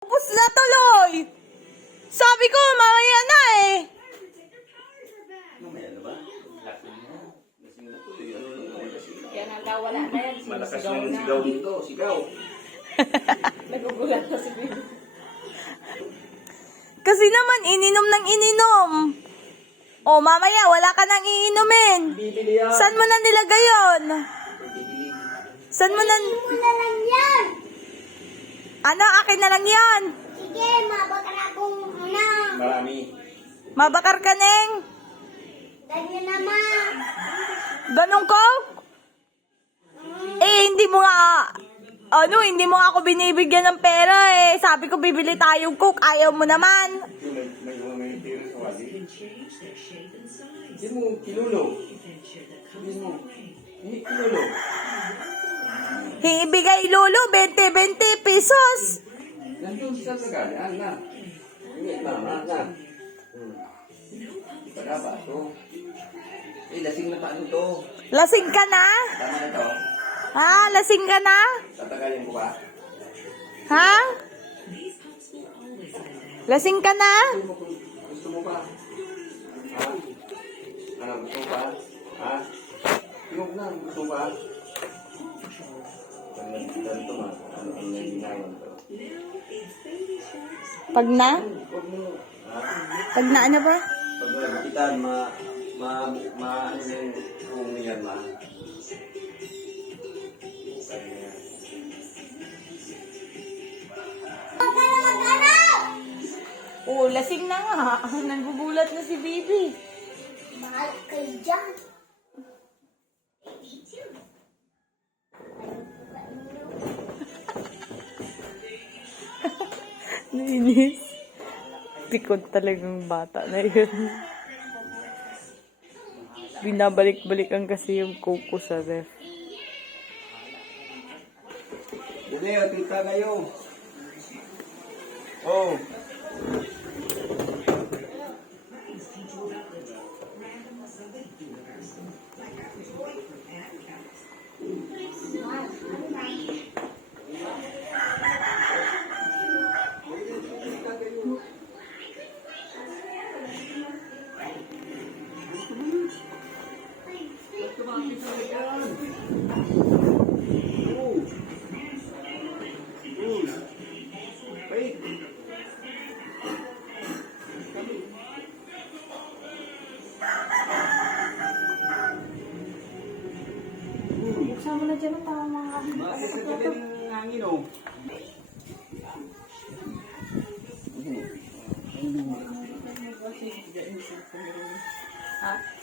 Tapos na tuloy. Sabi ko, mamaya na eh. Mamaya na ba? Lasing na. Lasing na to. Yan ang wala na yan. Malakas na yung sigaw dito. Sigaw. Nagugulat na si Bibi. Kasi naman, ininom ng ininom. O, mamaya, wala ka nang iinumin. Bibili yan. Saan mo na nilagay yun? Bibili. Saan mo na... Muna lang yan. Ano, akin na lang yan. Sige, mabakar akong una. Marami. Mabakar ka, Neng. Ganyan naman. Ganun ko? Eh, hindi mo nga... hindi mo nga ako binibigyan ng pera eh. Sabi ko, bibili tayong cook. Ayaw mo naman. May tira sa wali. Hindi mo kinulo. Hindi mo. Hindi kinulo. Ibigay lolo, 20 pesos. Nandun sa tagali. Na. Hindi, na. Pada ba ito? Eh, lasing na paano to? Lasing ka na? Tama na to? Ha? Lasing ka na? Tatagalin ko ba? Ha? Lasing ka na? Gusto mo pa? Ha? Ano, gusto mo pa? Ha? Tingog na, gusto mo pa? Ganito ma, ano ang naginawan to? Pag na? Huwag mo. Ha? Pag na ano ba? Pag makitaan, ano yung kung yan ma? Oo, lasing na nga. Nagugulat na si Bibi. Mahal kayo dyan. Nainis. Pikot talagang bata na yun. Binabalik-balikan kasi yung coco sa ref. Dili, o tita kayo. Oh. Buksan mo na dyan ang tama mga Bakit ka din ng hangin, oh? Ha?